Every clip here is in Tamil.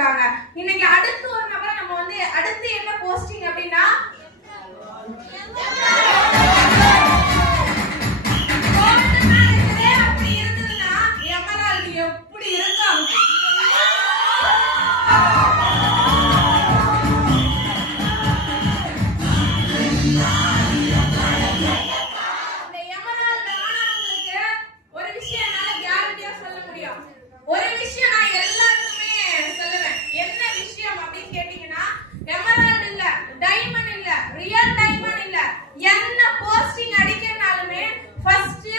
இருக்காங்க. இன்னைக்கு அடுத்து ஒரு நபரை நம்ம வந்து அடுத்து என்ன போஸ்டிங் அப்படின்னா அப்படி இருந்ததுன்னா எமரால்டு எப்படி இருக்கும்? ஒரு விஷயம் நான் எல்லாருக்குமே சொல்லுவேன். என்ன விஷயம் அப்படின்னு கேட்டீங்கன்னா, எமரால்டு இல்ல, டைமண்ட் இல்ல, ரியல் டைமண்ட் இல்ல, என்ன போஸ்டிங் அடிக்கனாலுமே ஃபர்ஸ்ட்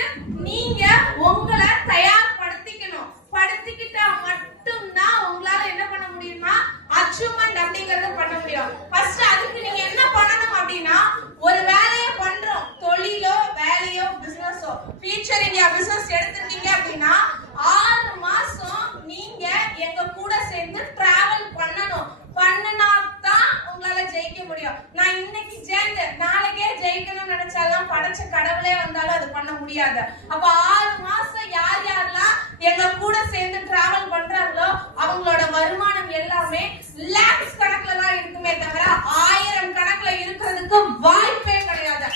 நீங்க உங்களை தயார்படுத்திக்கணும். படுத்திக்கிட்டா மட்டும்தான் உங்களால என்ன பண்ண முடியுமா அச்சீவ்மெண்ட் அப்படிங்கறத பண்ண முடியும். ஃபர்ஸ்ட் அதுக்கு நீங்க என்ன பண்ணணும் அப்படின்னா, ஒரு வேலையை பண்றோம், தொழிலோ வேலையோ பிசினஸோ, ஃபியூச்சர் இந்தியா பிசினஸ் எடுத்துட்டீங்க அப்படின்னா 6 மாசம் நீங்க எங்க கூட சேர்ந்து டிராவல் பண்ணணும். பண்ணனாதான் உங்களால ஜெயிக்க முடியும். நான் இன்னைக்கு சேர்ந்து நாளைக்கே ஜெயிக்கணும்னு நினைச்சாலும் படைச்ச கடவுளே வந்தாலும் அது பண்ண முடியாது. அப்ப 6 மாசம் யார் யாரெல்லாம் எங்க கூட சேர்ந்து டிராவல் பண்றாங்களோ அவங்களோட வருமானம் எல்லாமே லாக்ஸ் கணக்குல தான் இருக்குமே தவிர 1000 கணக்குல இருக்கிறதுக்கு வாய்ப்பே கிடையாது.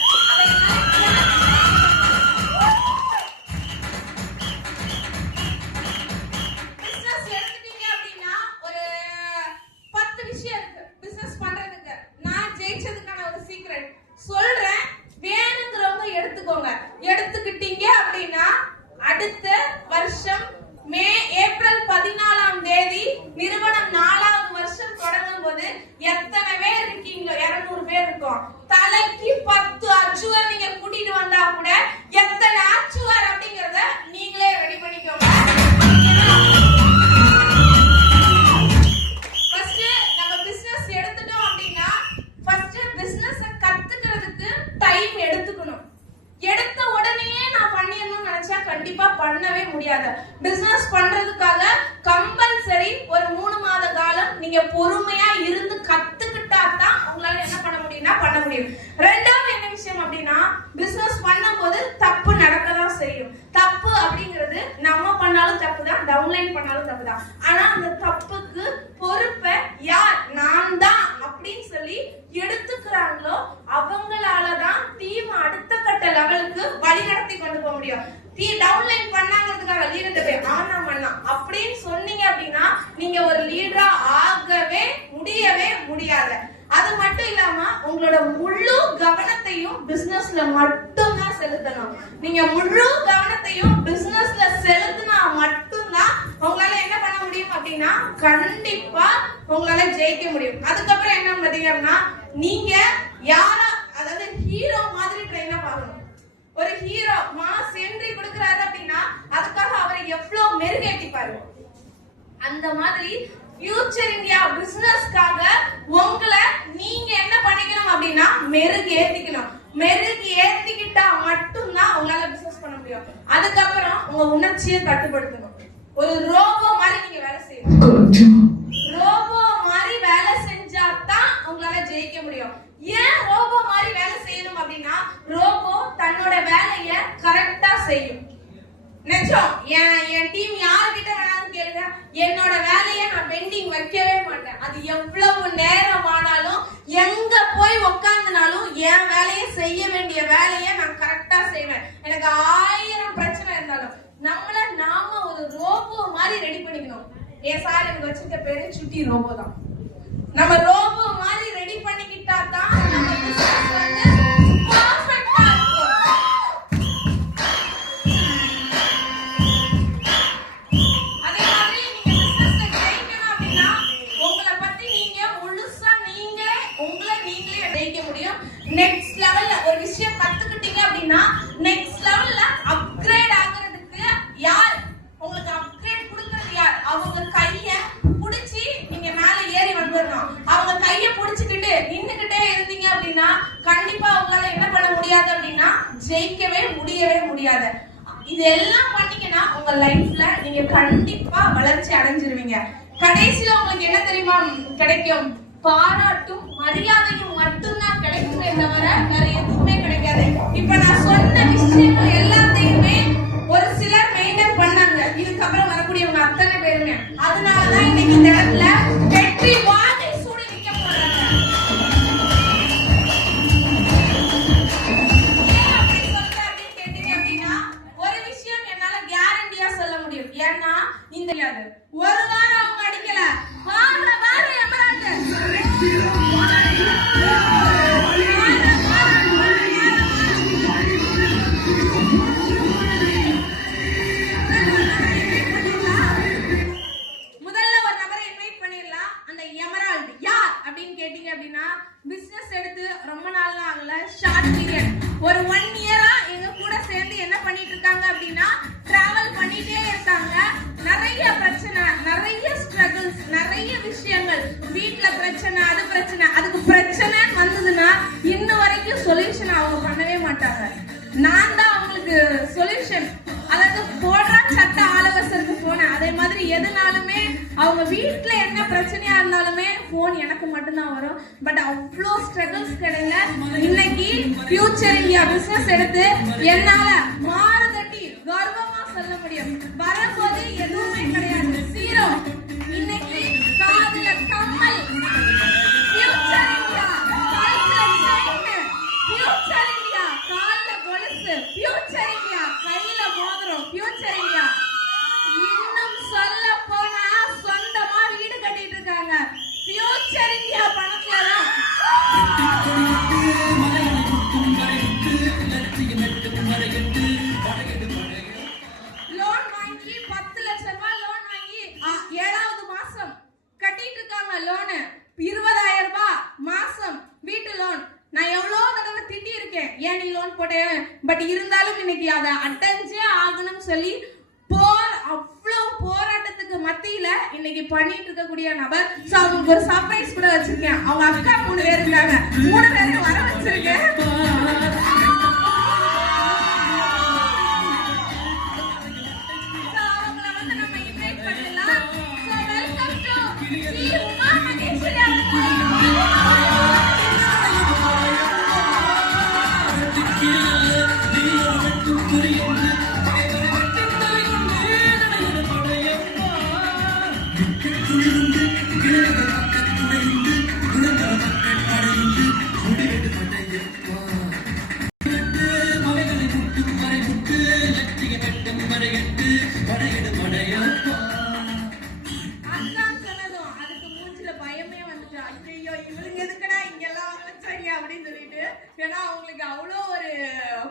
சொல்றேன், வேணுங்கிறவங்க எடுத்துக்கோங்க. எடுத்துக்கிட்டீங்க அப்படின்னா அடுத்த வருஷம் ஏப்ரல் 14ஆம் தேதி நிறுவனம் 4வது வருஷம் தொடங்கும் போது எத்தனை பேர் இருக்கீங்களோ 200 பேர் இருக்கும். தலைக்கு 10 அச்சுவர் நீங்க கூட்டிட்டு வந்தா கூட எத்தனை அச்சுவர் அப்படிங்கறத நீங்களே ரெடி பண்ணிக்கோங்க. எடுத்த உடனே நான் பண்ணிடணும்னு நினைச்சா கண்டிப்பா பண்ணவே முடியாது. பிசினஸ் பண்றதுக்காக கம்பல்சரி ஒரு 3 மாத காலம் நீங்க பொறுமையா இருந்து கத்துக்கிட்டா தான் உங்களால என்ன பண்ண முடியும்னா பண்ண முடியும். ரெண்டாவது என்ன விஷயம் அப்படின்னா, பிசினஸ் பண்ணும்போது தப்பு நடக்கதான் செய்யும். தப்பு அப்படிங்கிறது நம்ம பண்ணாலும் தப்பு தான், டவுன்லைன் பண்ணாலும் தப்பு தான். ஆனா அந்த தப்புக்கு பொறுப்பை யார் நான் தான் அப்படின்னு சொல்லி எடுத்துக்கிறாங்களோ அவங்களாலதான் டீம் அடுத்த கட்ட லெவலுக்கு வழி நடத்தி கொண்டு போக முடியும். டவுன்லைன் பண்ணாங்கிறதுக்காக லீடர் போய் ஆனா பண்ணலாம் அப்படின்னு சொன்னீங்க அப்படின்னா நீங்க ஒரு லீடரா ஆகவே முடியவே முடியாது. அது மட்டும் இல்லாம உங்களோட முழு கவனத்தையும் பிசினஸ்ல மட்டும் தான் செலுத்தணும். நீங்க முழு கவனத்தையும் பிசினஸ்ல செலுத்தினா மட்டும்தான் உங்களால என்ன பண்ண முடியும் அப்படின்னா கண்டிப்பா உங்களால ஜெயிக்க முடியும். அதுக்கப்புறம் என்ன பாத்தீங்கன்னா, நீங்க யாரா அதாவது ஹீரோ மாதிரி ட்ரெயினா பார்க்கணும். ஒரு ஹீரோ மாஸ் என்ட்ரி கொடுக்கறாரு அப்படின்னா அதுக்காக அவரை எவ்வளவு மெருகேற்றிப்பாரு. அந்த மாதிரி ஃபியூச்சர் இந்தியா பிசினஸ்க்காக உங்களை நீங்க என்ன பண்ணிக்கணும் அப்படின்னா மெருகு ஏத்திக்கணும். மெருகு ஏத்திக்கிட்டா மட்டும்தான் உங்களால பிசினஸ் பண்ண முடியும். அதுக்கப்புறம் உங்க உணர்ச்சியை கட்டுப்படுத்தணும். ஒரு ரோபோ மாதிரி நீங்க வேலை செய்யணும். ரோபோ மாதிரி வேலை செஞ்சா தான் உங்களால ஜெயிக்க முடியும். ஏன் ரோபோ மாதிரி வேலை செய்யணும் அப்படின்னா, ரோபோ தன்னோட வேலையை கரெக்டா செய்யும். நிஜம், என் டீம் யாருக்கிட்ட வேணாலும் கேளுங்க, என்னோட வேலையை நான் பெண்டிங் வைக்கவே மாட்டேன். அது எவ்வளவு நேரம் ஆனாலும் எங்க போய் உக்காந்துனாலும் என் வேலையை செய்ய வேண்டிய வேலையை நான் கரெக்டா செய்வேன். எனக்கு 1000 பிரச்சனை இருந்தாலும் நம்மள நாம ஒரு ரோபோ மாதிரி ரெடி பண்ணிக்கணும். ஏன் சார் எனக்கு வச்சிருக்க பேரு சுட்டி ரோபோ தான். நம்ம ரோபோ மாதிரி ரெடி பண்ணிக்கிட்டா தான் நம்ம பிசினஸ் வந்து பெர்ஃபெக்ட்டா இருக்கும். அதே மாதிரி நீங்க பிசினஸ்ல ஜெயிக்கணும் அப்படின்னா உங்களை பத்தி நீங்க முழுசா உங்களை நீங்களே ஜெயிக்க முடியும். நெக்ஸ்ட் லெவல்ல ஒரு விஷயம் கத்துக்கிட்டீங்க அப்படின்னா நெக்ஸ்ட் லெவல்ல அப்கிரேட் ஆகுறதுக்கு யார் உங்களுக்கு அப்கிரேட் கொடுக்கிறது யார்? அவங்க கைய புடிச்சு நீங்க மேல ஏறி வந்துடணும். அவங்க கைய புடிச்சுக்கிட்டு நின்னுகிட்டே இருந்தீங்க அப்படின்னா கண்டிப்பா உங்களால என்ன பண்ண முடியாது அப்படின்னா ஜெயிக்கவே முடியாது. இதெல்லாம் பண்ணீங்கன்னா உங்க லைஃப்ல நீங்க கண்டிப்பா வளர்ச்சி அடைஞ்சிருவீங்க. கடைசியில உங்களுக்கு என்ன தெரியுமா கிடைக்கும்? பாராட்டும் மரியாதையும் மட்டும்தான் கிடைக்குமே தவிர வேற எதுவுமே கிடைக்காது. இப்ப நான் சொன்ன விஷயங்கள் எல்லாத்தையுமே ஒரு சிலர் மெயின்டைன் பண்ணாங்க. இதுக்கப்புறம் வரக்கூடியவங்க அத்தனை பேருமே. அதனாலதான் இன்னைக்கு இந்த இடத்துல மாட்டாங்க. நான் தான் அவங்களுக்கு சொல்யூஷன். அதாவது போடுறா சட்ட ஆலோசனைக்கு போனேன். அதே மாதிரி எதுனாலுமே அவங்க வீட்டுல என்ன பிரச்சனையா இருந்தாலுமே போன் எனக்கு மட்டும்தான் வரும். பட் அவ்வளோ ஸ்ட்ரகிள்ஸ் கிடையில இன்னைக்கு ஃபியூச்சர் இந்தியா பிசினஸ் எடுத்து என்னால மாறுதட்டி கர்வமா சொல்ல முடியும். வரும்போது எதுவுமே கிடையாது, ஜீரோ. இன்னைக்கு காதுல கம்மல், ஃபியூச்சர் இந்தியா கால்ல செயின், ஃபியூச்சர் இந்தியா கால்ல கொலுசு, ஃபியூச்சர் இந்தியா கையில மோதிரம், ஃபியூச்சர் இந்தியா இன்னும் சொல்ல போனா சொந்தமா வீடு கட்டிட்டு இருக்காங்க. ஃபியூச்சர் இந்தியா பணத்துல தான். லோன் வாங்கி 10 லட்சம் ரூபாய் லோன் வாங்கி 7வது மாசம் கட்டிட்டு இருக்காங்க. லோனு 20,000 ரூபாய் மாசம் வீட்டு லோன். நான் எவ்வளவு தடவை திட்டி இருக்கேன், ஏன் நீ லோன் போட்டேன். பட் இருந்தாலும் இன்னைக்கு அதை அடைஞ்சே ஆகணும்னு சொல்லி அவ்வளவு போராட்டத்துக்கு மத்தியில இன்னைக்கு பண்ணிட்டு இருக்கக்கூடிய நபர். சோ அவங்களுக்கு ஒரு சர்ப்ரைஸ் கூட வச்சிருக்கேன். அவங்க அக்கா 3 பேர் இருக்காங்க. 3 பேரையும் வர வச்சிருக்கேன். அவங்கள வந்து நம்ம இன்வைட் பண்ணலாம். So welcome to Shri Uma Maheswari அவர்கள். ஏன்னா அவங்களுக்கு அவ்வளோ ஒரு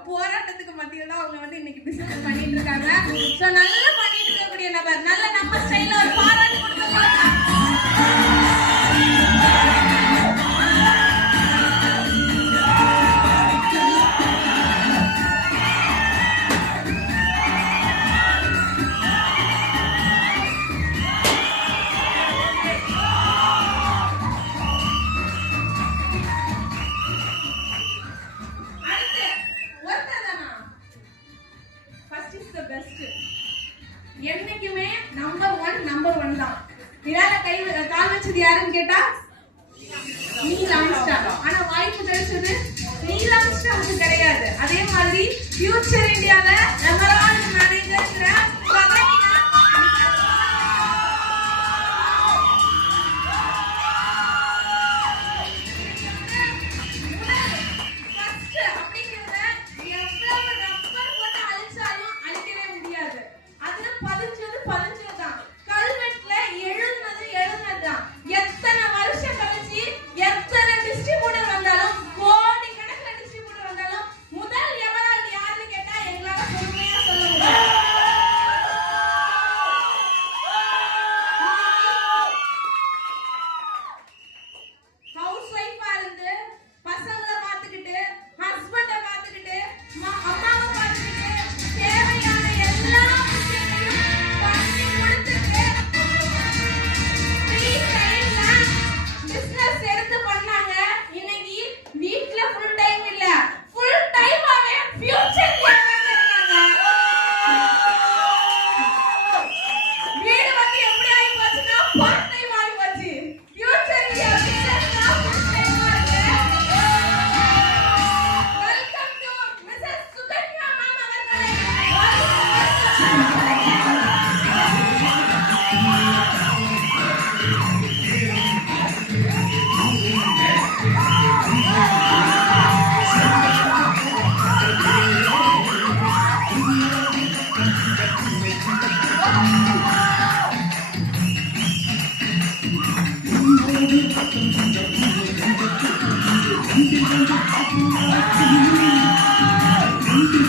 போராட்டத்துக்கு மத்தியில தான் அவங்க வந்து இன்னைக்கு பிசினஸ் பண்ணிட்டு இருக்காங்க. சோ நல்லா பண்ணிட்டு இருக்கக்கூடிய நபர், நல்ல நம்ம ஸ்டைல்ல ஒரு பாராட்டு கொடுத்துருக்காங்க. என்னைக்குமே நம்பர் ஒன் தான். இதால கால் வச்சது யாருன்னு கேட்டா நீல் ஆம்ஸ்ட்ராங். ஆனா வாய்ப்பு கிடைச்சது நீல் ஆம்ஸ்ட்ராங்க்கு கிடையாது. அதே மாதிரி ஃபியூச்சர் இந்தியால எமரால்ட் மேனேஜர்ங்கிற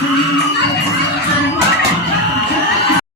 Thank you.